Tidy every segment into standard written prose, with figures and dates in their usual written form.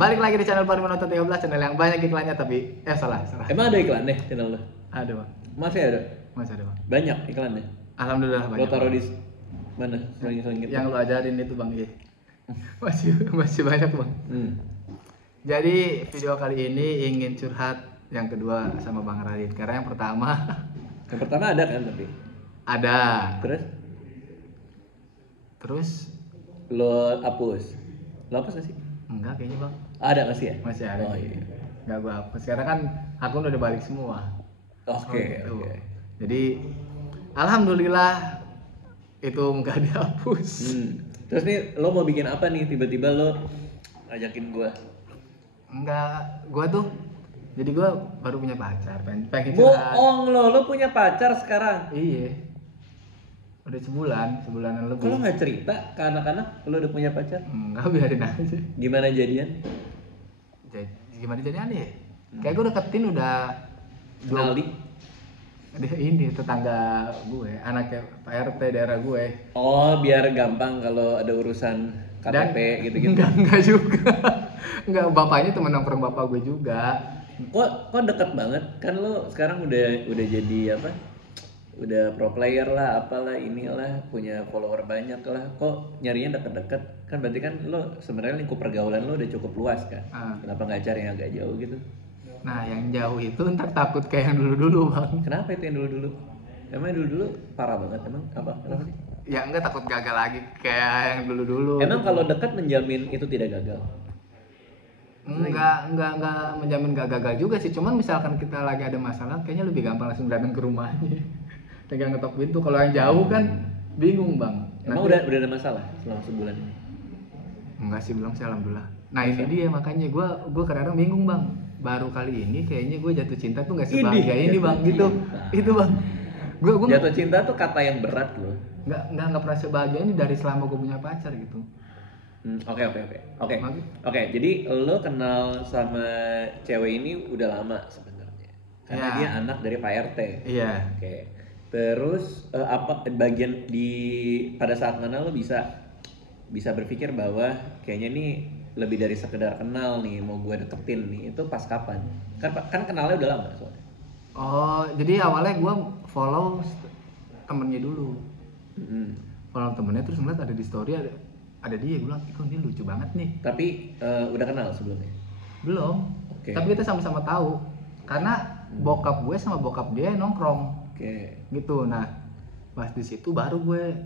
Balik lagi di channel Parimono 13, channel yang banyak iklannya tapi salah. Emang ada iklan deh channel lo? Ada, Bang. Masih ada? Masih ada, Bang. Banyak iklannya? Alhamdulillah Lo banyak. taruh di mana? Selain gitu? Yang lo ajarin itu, Bang. Iya. Masih banyak, Bang. Jadi video kali ini ingin curhat yang kedua sama Bang Radit. Karena yang pertama ada kan tapi? ada. Terus lo hapus? Lo hapus gak sih? Enggak kayaknya, Bang. Ada masih ya? Masih ada. Oh iya. Enggak gua hapus. Sekarang kan akun udah balik semua. Oke. Jadi alhamdulillah itu enggak dihapus. Terus nih lo mau bikin apa nih? Tiba-tiba lo ajakin gua? Enggak, gua tuh jadi gua baru punya pacar, pengen curhat. Bohong lo punya pacar sekarang? Iya. Udah sebulanan lebih. Kalau nggak cerita ke anak-anak lo udah punya pacar? Enggak, biarin aja. Gimana jadian? Gimana jadian ya? Kayak gua deketin udah Kenal di? Dia ini tetangga gue, anaknya Pak RT daerah gue. Oh, biar gampang kalau ada urusan KTP gitu-gitu. Enggak juga. Enggak, bapaknya teman nongkrong bapak gue juga. Kok deket banget? Kan lo sekarang udah jadi apa? Udah pro player lah, apalah inilah, punya follower banyak lah. Kok nyarinya deket-deket? Kan berarti kan lo sebenarnya lingkup pergaulan lo udah cukup luas kan? Kenapa nggak cari yang agak jauh gitu? Nah, yang jauh itu ntar takut kayak yang dulu-dulu, Bang. Kenapa itu yang dulu-dulu? Emang yang dulu-dulu parah banget emang? Kenapa sih? Ya enggak, takut gagal lagi kayak yang dulu-dulu. Emang kalau dekat menjamin itu tidak gagal? Enggak menjamin gak gagal juga sih. Cuman misalkan kita lagi ada masalah, kayaknya lebih gampang langsung datang ke rumahnya. Tinggal ngetok pintu. Kalau yang jauh kan bingung, Bang. Emang udah ada masalah selama sebulan ini? Enggak sih, belum sih, alhamdulillah. Nah, ini dia makanya gue kadang-kadang bingung, Bang. Baru kali ini kayaknya gue jatuh cinta tuh nggak sebahagia ini, Bang. Gitu. Itu, Bang. Gue jatuh cinta tuh kata yang berat loh. Nggak pernah sebahagia ini dari selama gue punya pacar gitu. Oke. Jadi lo kenal sama cewek ini udah lama sebenarnya. Karena dia anak dari Pak RT. Iya. Oke. Terus apa bagian pada saat mana lo bisa berpikir bahwa kayaknya nih lebih dari sekedar kenal nih, mau gue deketin nih, itu pas kapan? Kan kenalnya udah lama soalnya. Oh, jadi awalnya gue follow temennya dulu. Follow temennya, terus ngeliat ada di story ada dia, gue bilang, ini lucu banget nih. Tapi udah kenal sebelumnya? Belum. Tapi kita sama-sama tahu, karena bokap gue sama bokap dia nongkrong. Gitu. Nah, pas di situ baru gue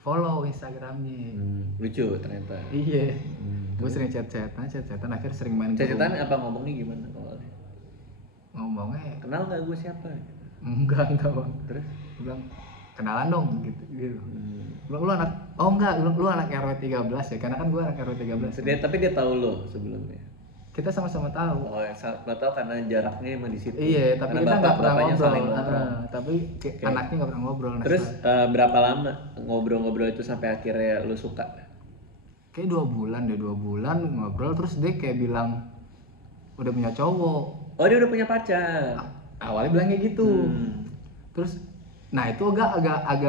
follow Instagramnya. Lucu ternyata. Iya. Gue sering chat-chatan, akhirnya sering main. Chat-chatan apa ngomongnya gimana awalnya? Ngomongnya, kenal gak gue siapa? Enggak, Bang. Terus? Gue bilang, kenalan dong gitu. Lu anak, lu anak RW 13 ya, karena kan gue anak RW 13. Tapi dia tahu lo sebelumnya? Kita sama-sama tahu. Oh, lo tahu karena jaraknya emang di situ. Iya, tapi karena kita nggak pernah ngobrol. Tapi anaknya nggak pernah ngobrol. Terus berapa lama ngobrol-ngobrol itu sampai akhirnya lo suka? Kayak 2 bulan ngobrol, terus dia kayak bilang udah punya cowok. Oh, dia udah punya pacar. Awalnya bilangnya gitu. Terus, nah itu agak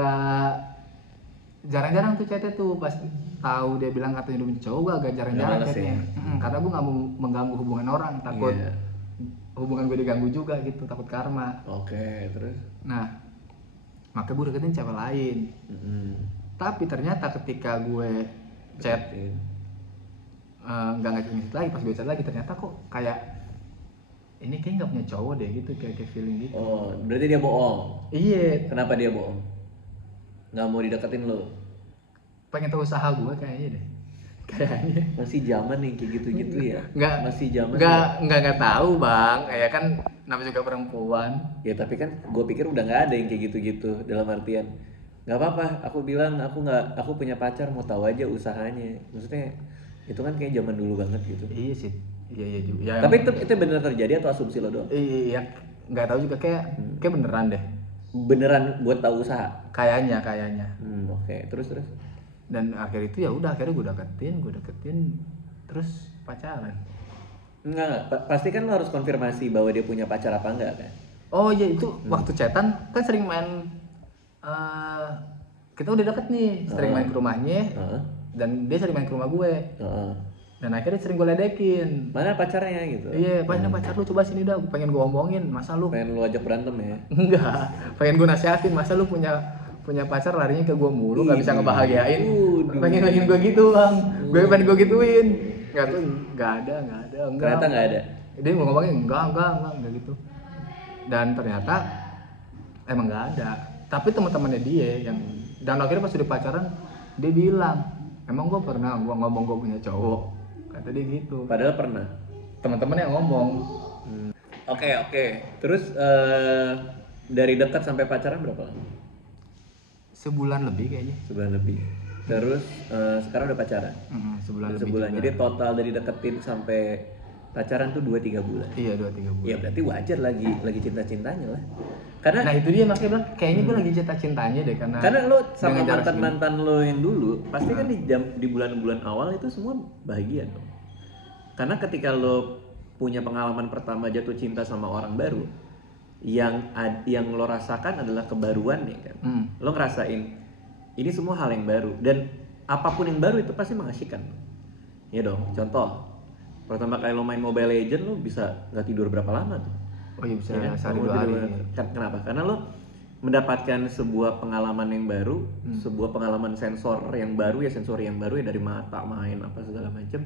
jarang-jarang tuh chatnya tuh, pas tahu dia bilang katanya udah punya cowok, gue agak jarang-jarang chatnya. Karena gue nggak mau mengganggu hubungan orang, takut hubungan gue diganggu juga gitu, takut karma. Oke, terus? Nah, makanya gue deketin cewek lain. Tapi ternyata ketika gue chat nggak ngechat lagi, pas gue chat lagi ternyata kok kayak ini kayak nggak punya cowok deh gitu, kayak feeling gitu. Oh, berarti dia bohong? Iya. Kenapa dia bohong? Nggak mau dideketin lo? Pengen tahu usaha gue kayaknya deh. Kayaknya masih zaman nih kayak gitu-gitu ya? Masih zaman. Nggak tahu, Bang. Ya kan namanya juga perempuan. Ya tapi kan gue pikir udah nggak ada yang kayak gitu-gitu, dalam artian nggak apa-apa, aku bilang aku punya pacar, mau tahu aja usahanya. Maksudnya itu kan kayak zaman dulu banget gitu. Iya sih. Iya juga. Ya, tapi itu benar terjadi atau asumsi lo doang? Iya, nggak tahu juga, kayak beneran deh. Beneran buat tahu usaha? Kayaknya. Oke. Terus? Dan akhir itu ya udah, akhirnya gue deketin terus pacaran. Enggak, pasti kan lo harus konfirmasi bahwa dia punya pacar apa enggak kan? Oh iya, itu waktu chatan kan sering main, kita udah deket nih, sering main ke rumahnya, dan dia sering main ke rumah gue. Dan akhirnya sering gue ledekin. Mana pacarnya gitu? Iya, pacar lu coba sini dah, pengen gue omongin, masa lu? Pengen lu ajak berantem ya? Enggak, pengen gue nasihatin, masa lu punya pacar larinya ke gue mulu, nggak bisa ngebahagiain. Pengen gue gitu bang, gue pengen gue gituin. Nggak ada, enggak. Ternyata nggak ada. Dia mau ngomongin enggak gitu. Dan ternyata emang nggak ada. Tapi teman-temannya dia yang, dan akhirnya pas udah pacaran dia bilang, emang gue pernah ngomong gue punya cowok. Kata dia gitu. Padahal pernah. Teman-temannya yang ngomong. Oke. Terus dari dekat sampai pacaran berapa lama? Sebulan lebih kayaknya. Sebulan lebih. Terus sekarang udah pacaran? Sebulan lebih. Sebulan. Jadi total dari deketin sampai pacaran tuh 2-3 bulan. Iya, 2-3 bulan. Ya berarti wajar lagi cinta-cintanya lah. Karena nah itu dia makanya bilang kayaknya gue lagi cinta-cintanya deh karena lo sama mantan lo yang dulu pasti kan di bulan-bulan awal itu semua bahagia dong. Karena ketika lo punya pengalaman pertama jatuh cinta sama orang baru, yang lo rasakan adalah kebaruan ya kan. Lo ngerasain ini semua hal yang baru dan apapun yang baru itu pasti mengasihkan. Ya dong. Contoh, pertama kali lo main Mobile Legends lo bisa nggak tidur berapa lama tuh? Oh iya bisa ya, sehari 2 hari. Kenapa? Karena lo mendapatkan sebuah pengalaman yang baru, sebuah pengalaman sensori yang baru ya dari mata, main apa segala macem,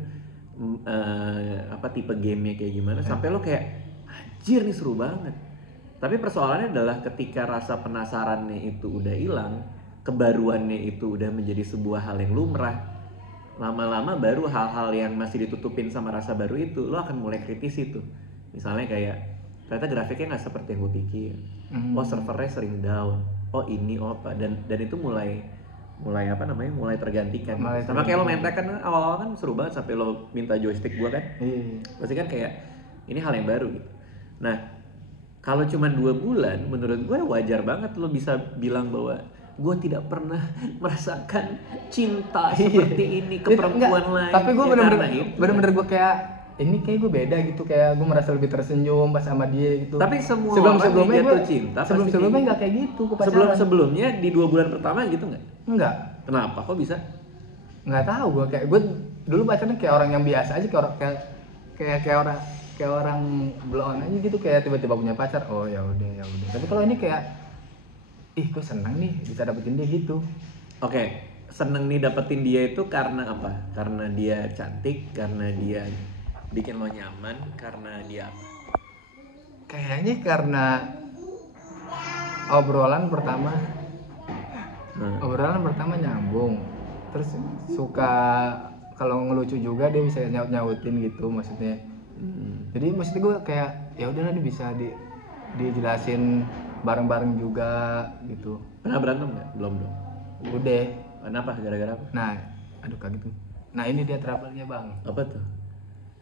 tipe gamenya kayak gimana, sampai lo kayak anjir nih seru banget. Tapi persoalannya adalah ketika rasa penasarannya itu udah hilang, kebaruannya itu udah menjadi sebuah hal yang lumrah, lama-lama baru hal-hal yang masih ditutupin sama rasa baru itu lo akan mulai kritis itu. Misalnya kayak ternyata grafiknya nggak seperti yang gue pikir. Oh servernya sering down. Oh ini apa dan itu mulai tergantikan. Sama kayak lo main Tekken kan awal-awal kan seru banget sampai lo minta joystick gue kan. Pasti kan kayak ini hal yang baru gitu. Nah kalau cuma 2 bulan menurut gue wajar banget lo bisa bilang bahwa gue tidak pernah merasakan cinta seperti ini ke perempuan lain. Tapi gue bener-bener gue kayak ini kayak gue beda gitu, kayak gue merasa lebih tersenyum pas sama dia gitu. Tapi semua sebelumnya jatuh cinta sebelumnya nggak kayak gitu ke pacaran. Sebelumnya di 2 bulan pertama gitu nggak? Enggak. Kenapa? Kok bisa? Nggak tahu gue dulu pacarnya kayak orang yang biasa aja, kayak orang blow on aja gitu, kayak tiba-tiba punya pacar. Oh ya udah. Tapi kalau ini kayak gue seneng nih bisa dapetin dia gitu. Oke, seneng nih dapetin dia itu karena apa? Karena dia cantik, karena dia bikin lo nyaman, karena dia apa? Kayaknya karena obrolan pertama nyambung, terus suka kalau ngelucu juga dia bisa nyautin gitu maksudnya. Jadi maksudnya gue kayak ya udahlah ini bisa dijelasin bareng-bareng juga gitu. Pernah berantem nggak? Belum dong. Udah. Kenapa? Gara-gara apa? Nah, kayak gitu. Nah ini dia trouble-nya bang. Apa tuh?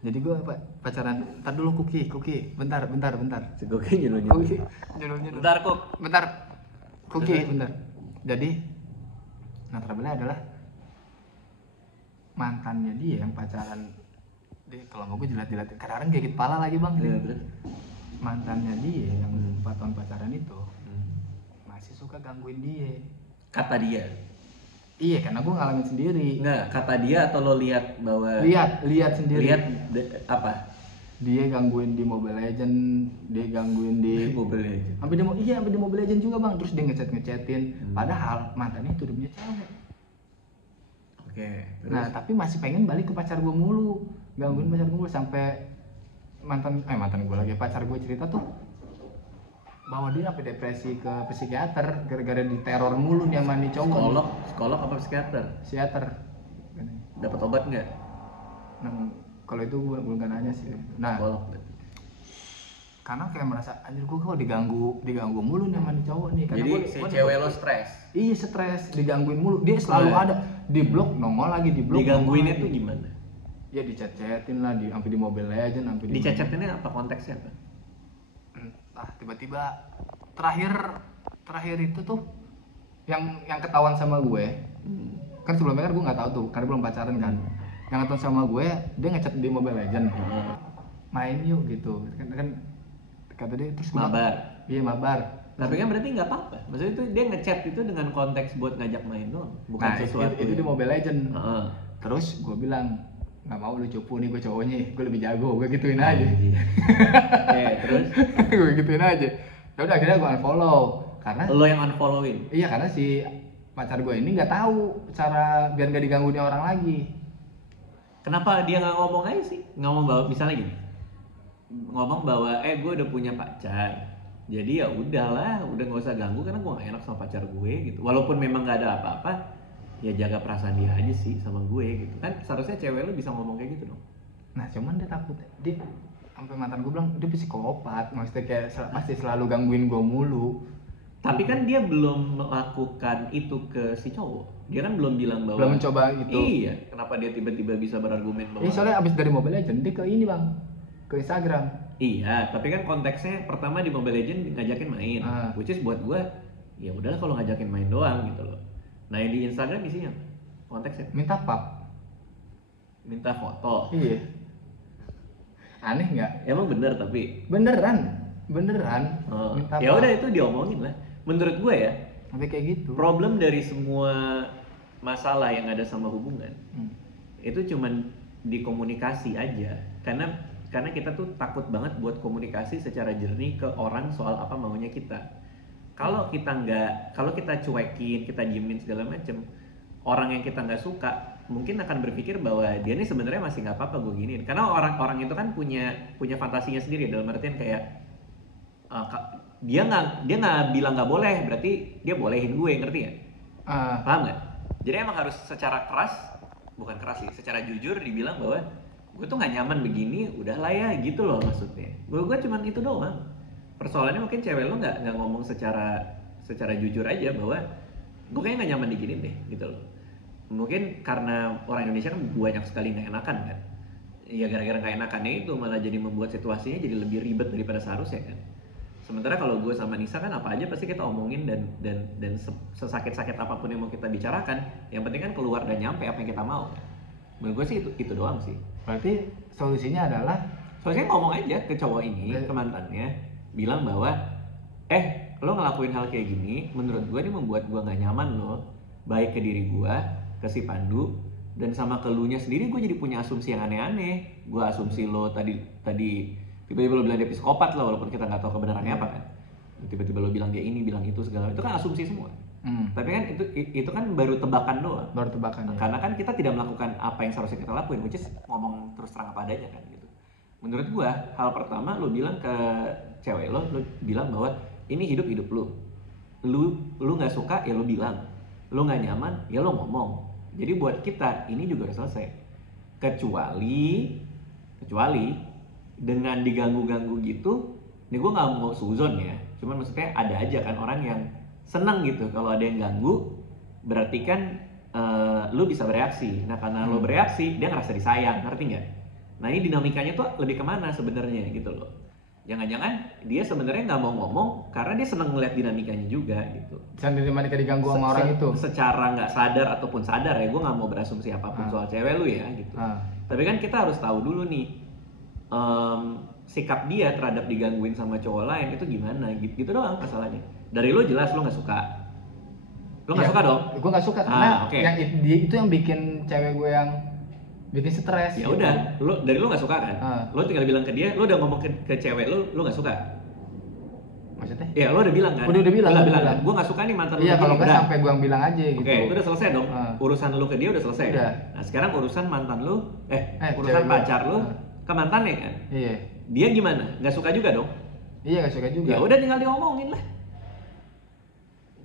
Jadi gue pacaran, ntar dulu Kuki, bentar. Si Kuki nyuruh. Bentar, Kuki, bentar. Jadi, nah trouble-nya adalah mantannya dia yang pacaran. Dia kalau mau gue jilat-jilatin, kadang-kadang gigit pala lagi bang. Terus? Mantannya dia yang 4 tahun pacaran itu masih suka gangguin dia. Kata dia? Iya, karena gue ngalamin sendiri. Nggak, kata dia atau lo lihat bahwa? Lihat sendiri. Lihat apa? Dia gangguin di Mobile Legend, dia gangguin di Mobile Legend. Sampai di Mobile Legend juga bang. Terus dia ngechatin. Padahal mantannya itu udah punya cewek. Oke. Nah tapi masih pengen balik ke pacar gue mulu, gangguin pacar gue sampai mantan gue lagi, pacar gue cerita tuh bahwa dia sampai depresi ke psikiater gara-gara diteror mulu dia mandi cowok. Psikolog apa psikiater? Psikiater. Dapat obat nggak? Nah, kalau itu gue belum nanya sih. Nah, psikolog. Karena kayak merasa anjir gue kok diganggu mulu nih mandi cowok nih. Karena jadi si cewek lo stres? Iya stres, digangguin mulu. Dia selalu ada di blok, nongol lagi di blok. Digangguinnya tuh gimana? Ya dichat-chatin lah, sampai di Mobile Legend, sampai di chat-chatinnya apa konteksnya apa? Tiba-tiba terakhir itu tuh yang ketahuan sama gue. Kan sebelumnya kan gue nggak tahu tuh, karena belum pacaran kan. Yang ketahuan sama gue, dia ngechat di Mobile Legend. Main yuk gitu. Kan kata dia terus mabar. Iya mabar. Tapi kan berarti nggak apa-apa. Maksudnya itu dia ngechat itu dengan konteks buat ngajak main doang, bukan sesuatu. Itu di Mobile Legend. Terus gue bilang, nggak mau lu cupu nih, gue cowoknya, gue lebih jago, gue gituin aja. Terus gue gituin aja. Ya udah akhirnya gue unfollow karena lo yang unfollowin. iya, karena si pacar gue ini nggak tahu cara biar nggak digangguin orang lagi. Kenapa dia nggak ngomong aja sih? Ngomong bahwa misalnya gini, ngomong bahwa gue udah punya pacar, jadi ya udahlah, udah nggak usah ganggu karena gue nggak enak sama pacar gue gitu. Walaupun memang nggak ada apa-apa, ya jaga perasaan dia aja sih sama gue gitu kan. Seharusnya cewek lu bisa ngomong kayak gitu dong. Nah cuman dia takut, dia sampai mantan gue bilang dia psikopat, maksudnya kayak pasti selalu gangguin gue mulu. Tapi kan dia belum melakukan itu ke si cowok. Dia kan belum bilang bahwa belum mencoba itu. Iya, kenapa dia tiba-tiba bisa berargumen bahwa soalnya abis dari Mobile Legends dia ke ini bang, ke Instagram. Iya, tapi kan konteksnya pertama di Mobile Legends ngajakin main, which is buat gue ya udahlah kalau ngajakin main doang gitu loh. Nah yang di Instagram isinya konteksnya minta pap, minta foto. Iya. Aneh nggak? Emang bener tapi beneran. Minta ya udah itu diomongin lah. Menurut gue ya, sampai kayak gitu. Problem dari semua masalah yang ada sama hubungan itu cuman di komunikasi aja. Karena kita tuh takut banget buat komunikasi secara jernih ke orang soal apa maunya kita. Kalau kita cuekin, kita diemin segala macem, orang yang kita nggak suka mungkin akan berpikir bahwa dia ini sebenarnya masih nggak apa-apa gue giniin. Karena orang-orang itu kan punya fantasinya sendiri, dalam artian kayak dia nggak bilang nggak boleh, berarti dia bolehin gue, ngerti ya? Paham nggak? Jadi emang harus secara bukan keras sih, secara jujur dibilang bahwa gue tuh nggak nyaman begini, udahlah ya gitu loh maksudnya. Gue cuman itu doang. Persoalannya mungkin cewek lo nggak ngomong secara jujur aja bahwa gue kayaknya nggak nyaman diginiin deh gitu loh. Mungkin karena orang Indonesia kan banyak sekali nggak enakan kan. Ya gara-gara nggak enakannya itu malah jadi membuat situasinya jadi lebih ribet daripada seharusnya kan. Sementara kalau gue sama Nisa kan apa aja pasti kita omongin dan sesakit-sakit apapun yang mau kita bicarakan, yang penting kan keluar dan nyampe apa yang kita mau. Menurut gue sih itu doang sih. Berarti solusinya adalah ngomong aja ke cowok ini, ke mantannya, bilang bahwa lo ngelakuin hal kayak gini, menurut gue ini membuat gue nggak nyaman loh, baik ke diri gue, ke si Pandu, dan sama ke lunya sendiri. Gue jadi punya asumsi yang aneh-aneh. Gue asumsi lo tadi tiba-tiba lo bilang dia psikopat lah, walaupun kita nggak tahu kebenarannya apa kan. Tiba-tiba lo bilang dia ini, bilang itu, segala itu kan asumsi semua. Tapi kan itu kan baru tebakan doang. Baru tebakan. Ya. Karena kan kita tidak melakukan apa yang seharusnya kita lakuin, which is ngomong terus terang apa adanya kan gitu. Menurut gua, hal pertama lo bilang ke cewek lo bilang bahwa ini hidup lu. Lu nggak suka ya lo bilang. Lo nggak nyaman ya lo ngomong. Jadi buat kita ini juga udah selesai. Kecuali dengan diganggu-ganggu gitu, ini gue nggak mau suzon ya, cuman maksudnya ada aja kan orang yang senang gitu kalau ada yang ganggu, berarti kan lu bisa bereaksi. Nah karena lu bereaksi, dia ngerasa disayang, ngerti nggak? Nah ini dinamikanya tuh lebih kemana sebenarnya gitu loh. Jangan-jangan dia sebenarnya nggak mau ngomong karena dia senang ngeliat dinamikanya juga gitu. Sambil dinamika diganggu sama orang itu. Secara nggak sadar ataupun sadar ya, gue nggak mau berasumsi apapun soal cewek lu ya gitu. Tapi kan kita harus tahu dulu nih. Sikap dia terhadap digangguin sama cowok lain itu gimana gitu doang masalahnya. Dari lo jelas lo nggak suka, suka dong. Gue nggak suka karena yang itu yang bikin cewek gue yang bikin stres. Ya udah, gitu. Dari lo nggak suka kan? Lo tinggal bilang ke dia, lo udah ngomong ke cewek lo nggak suka. Maksudnya? Ya lo udah bilang kan? Udah bilang. Gue nggak suka nih mantan lo. Iya kalau nggak sampai gue bilang aja gitu. Oke, itu udah selesai dong. Urusan lo ke dia udah selesai. Udah. Nah sekarang urusan mantan lo, urusan pacar lo ke mantannya kan? Iya. Dia gimana? Nggak suka juga dong? Iya nggak suka juga. Ya udah tinggal diomongin lah.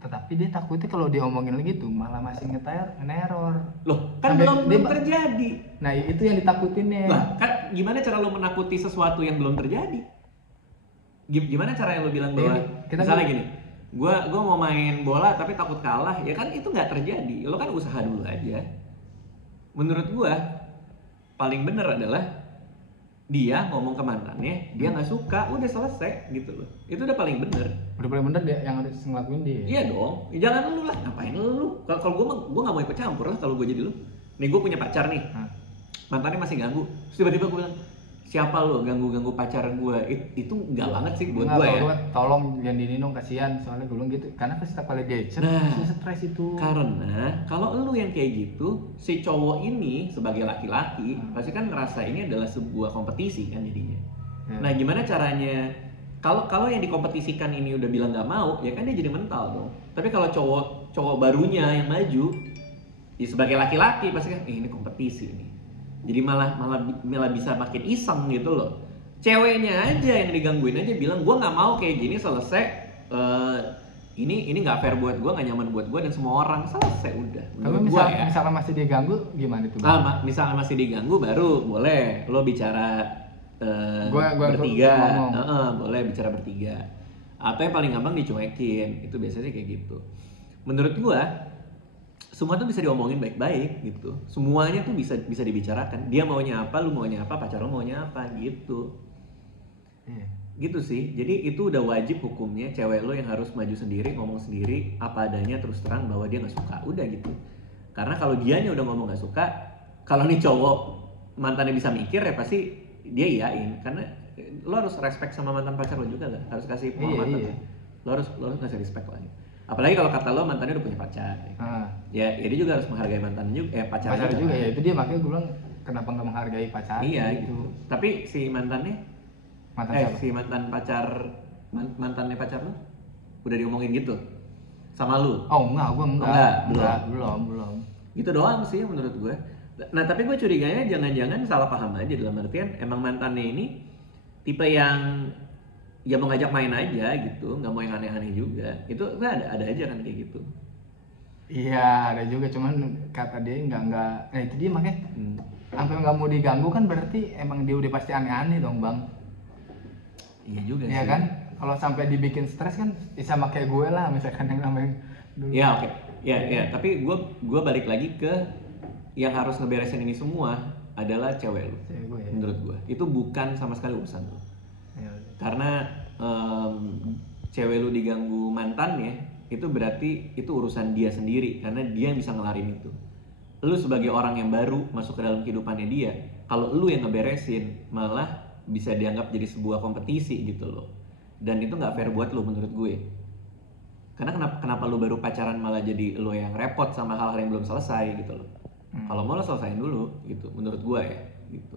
Tetapi dia takutnya kalau diomongin lagi tuh malah masih ngeneror. Loh, kan belum terjadi. Nah itu yang ditakutinnya. Lah, kan gimana cara lo menakuti sesuatu yang belum terjadi? Gimana cara yang lo bilang bahwa misalnya gini, gua mau main bola tapi takut kalah, ya kan itu nggak terjadi. Lo kan usaha dulu aja. Menurut gua paling bener adalah dia ngomong ke mantannya, dia nggak suka, udah selesai gitu loh. Itu udah paling bener. Udah paling bener dia yang harus ngelakuin dia. Iya dong. Jangan lu lah, ngapain lu? Kalau gue nggak mau ikut campur lah kalau gue jadi lu. Nih gue punya pacar nih, mantannya masih ganggu. Terus tiba-tiba gue bilang, siapa lo ganggu pacar gue, itu enggak banget sih buat Nggak, gue ya. kalau gua tolong jangan dininung, kasihan soalnya gue bilang gitu karena pas setiap kali gadget pasti stres itu. Karena kalau lu yang kayak gitu, si cowok ini sebagai laki-laki pasti kan ngerasa ini adalah sebuah kompetisi kan jadinya. Nah gimana caranya? Kalau yang dikompetisikan ini udah bilang nggak mau, ya kan dia jadi mental dong. Tapi kalau cowok barunya yang maju, ya sebagai laki-laki pasti kan, ini kompetisi ini. Jadi malah bisa makin iseng gitu loh. Ceweknya aja yang digangguin aja bilang gue nggak mau kayak gini, selesai. Ini nggak fair buat gue, nggak nyaman buat gue dan semua orang, selesai udah. Tapi misalnya masih diganggu gimana itu? Misalnya masih diganggu baru boleh lo bicara gua bertiga, boleh bicara bertiga. Atau yang paling gampang dicuekin, itu biasanya kayak gitu. Menurut gue semua tuh bisa diomongin baik-baik gitu. Semuanya tuh bisa dibicarakan. Dia maunya apa, lu maunya apa, pacar lu maunya apa gitu. Gitu sih. Jadi itu udah wajib hukumnya, cewek lo yang harus maju sendiri, ngomong sendiri apa adanya, terus terang bahwa dia nggak suka. Udah gitu. Karena kalau dianya udah ngomong nggak suka, kalau nih cowok mantannya bisa mikir ya pasti dia iyain. Karena lo harus respect sama mantan pacar lo juga lah. Harus kasih penghormatan. Lo harus ngasih respect lah. Apalagi kalau kata lo mantannya udah punya pacar. Ya dia juga harus menghargai mantannya juga, pacar juga. Ya itu dia, makanya gue bilang kenapa nggak menghargai pacar. Iya gitu. Tapi si mantannya si mantannya pacar lu udah diomongin gitu sama lu? Oh enggak, gue enggak. Belum. Gitu doang sih menurut gue. Nah tapi gue curiganya jangan-jangan salah paham aja, dalam artian emang mantannya ini tipe yang ya mau ngajak main aja gitu, nggak mau yang aneh-aneh juga. Itu ada aja kan kayak gitu. Iya ada juga, cuman kata dia nggak. Itu dia makanya sampai nggak mau diganggu kan berarti emang dia udah pasti aneh-aneh dong bang. Iya juga sih. Iya kan, kalau sampai dibikin stres kan sama kayak gue lah misalkan yang namanya dulu. Iya oke. Ya tapi gue balik lagi ke yang harus ngeberesin ini semua adalah cewek lu. Menurut gue itu bukan sama sekali urusan lu. Karena cewek lu diganggu mantannya itu berarti itu urusan dia sendiri, karena dia yang bisa ngelarin itu. Lu sebagai orang yang baru masuk ke dalam kehidupannya dia, kalau lu yang ngeberesin malah bisa dianggap jadi sebuah kompetisi gitu loh. Dan itu nggak fair buat lu menurut gue. Karena kenapa lu baru pacaran malah jadi lu yang repot sama hal-hal yang belum selesai gitu loh. Kalau mau lo selesain dulu gitu menurut gue ya gitu.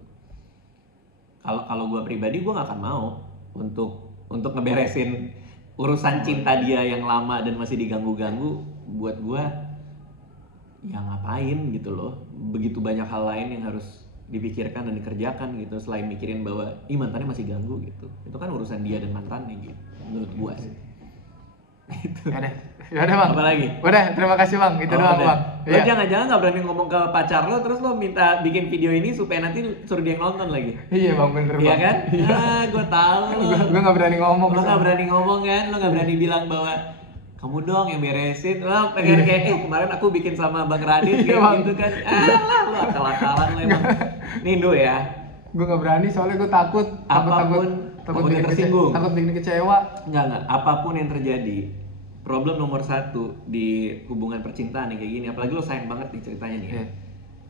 Kalau gue pribadi gue nggak akan mau untuk ngeberesin urusan cinta dia yang lama dan masih diganggu-ganggu. Buat gue ya ngapain gitu loh, begitu banyak hal lain yang harus dipikirkan dan dikerjakan gitu selain mikirin bahwa mantannya masih ganggu gitu. Itu kan urusan dia dan mantannya gitu menurut gue sih. Gitu. Ya udah bang. Apa lagi? Udah, terima kasih bang. Itu doang bang. Lo jangan-jangan nggak berani ngomong ke pacar lo, terus lo minta bikin video ini supaya nanti suruh dia nonton lagi. Iya bang, bener bang. Iya kan? Gue tahu. Gue nggak berani ngomong. Lo nggak berani ngomong kan? Lo nggak berani bilang bahwa kamu dong yang beresin. Lo pengen kayak kemarin aku bikin sama Bang Radit gitu kan. Lo akal-akalan lo emang. Nindo ya. Gue nggak berani soalnya gue takut bikin tersinggung. Takut bikin kecewa. Enggak. Apapun yang terjadi, problem nomor satu di hubungan percintaan nih kayak gini, apalagi lo sayang banget nih ceritanya nih,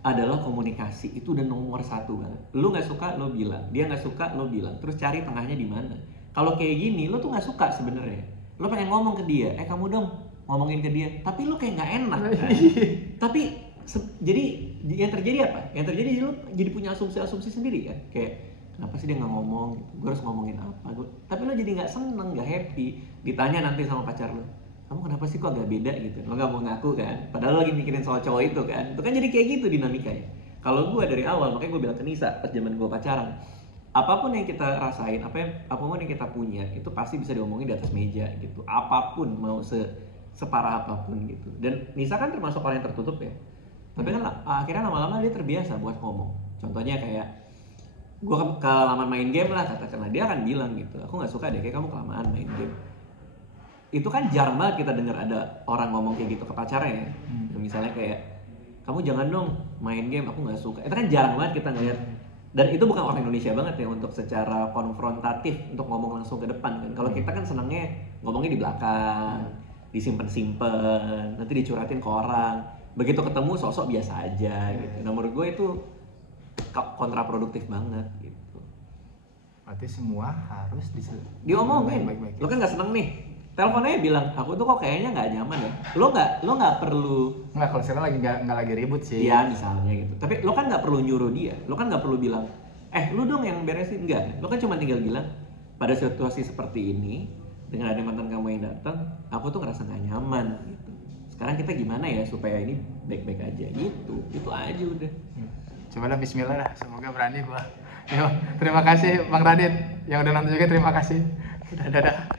adalah komunikasi. Itu udah nomor satu banget. Lo nggak suka lo bilang, dia nggak suka lo bilang, terus cari tengahnya di mana. Kalau kayak gini lo tuh nggak suka sebenarnya, lo pengen ngomong ke dia, kamu dong ngomongin ke dia, tapi lo kayak nggak enak kan? Tapi jadi yang terjadi apa? Yang terjadi lo jadi punya asumsi sendiri kan, kayak kenapa sih dia nggak ngomong? Gue harus ngomongin apa? Tapi lo jadi nggak seneng, nggak happy. Ditanya nanti sama pacar lo, kamu kenapa sih kok agak beda gitu? Lo nggak mau ngaku kan? Padahal lo lagi mikirin soal cowok itu kan? Itu kan jadi kayak gitu dinamikanya. Kalau gue dari awal, makanya gue bilang ke Nisa pas zaman gue pacaran, apapun yang kita rasain, apapun yang kita punya, itu pasti bisa diomongin di atas meja gitu. Apapun, mau separah apapun gitu. Dan Nisa kan termasuk orang yang tertutup ya. Tapi kan akhirnya lama-lama dia terbiasa buat ngomong. Contohnya kayak gue kelamaan main game lah katakanlah, dia akan bilang gitu, aku nggak suka deh kayak kamu kelamaan main game. Itu kan jarang banget kita dengar ada orang ngomong kayak gitu ke pacarnya ya. Misalnya kayak, kamu jangan dong main game, aku nggak suka. Itu kan jarang banget kita ngeliat. Dan itu bukan orang Indonesia banget ya untuk secara konfrontatif untuk ngomong langsung ke depan kan. Kalau kita kan senangnya ngomongnya di belakang, disimpan, nanti dicuratin ke orang. Begitu ketemu sosok biasa aja gitu. Nah menurut gue itu kontraproduktif banget gitu. Berarti semua harus diomongin. baik-baik. Lo kan nggak seneng nih, teleponnya bilang aku tuh kok kayaknya nggak nyaman ya. Lo nggak perlu. Nggak, kalau sekarang lagi nggak lagi ribut sih. Iya misalnya gitu. Tapi lo kan nggak perlu nyuruh dia. Lo kan nggak perlu bilang, lu dong yang beresin. Enggak. Lo kan cuma tinggal bilang, pada situasi seperti ini dengan ada mantan kamu yang datang, aku tuh ngerasa nggak nyaman gitu. Sekarang kita gimana ya supaya ini baik-baik aja gitu. Itu aja udah. Coba lah, bismillah dah, semoga berani gua. Yo, terima kasih Bang Radit yang udah nonton juga, terima kasih. Dadah.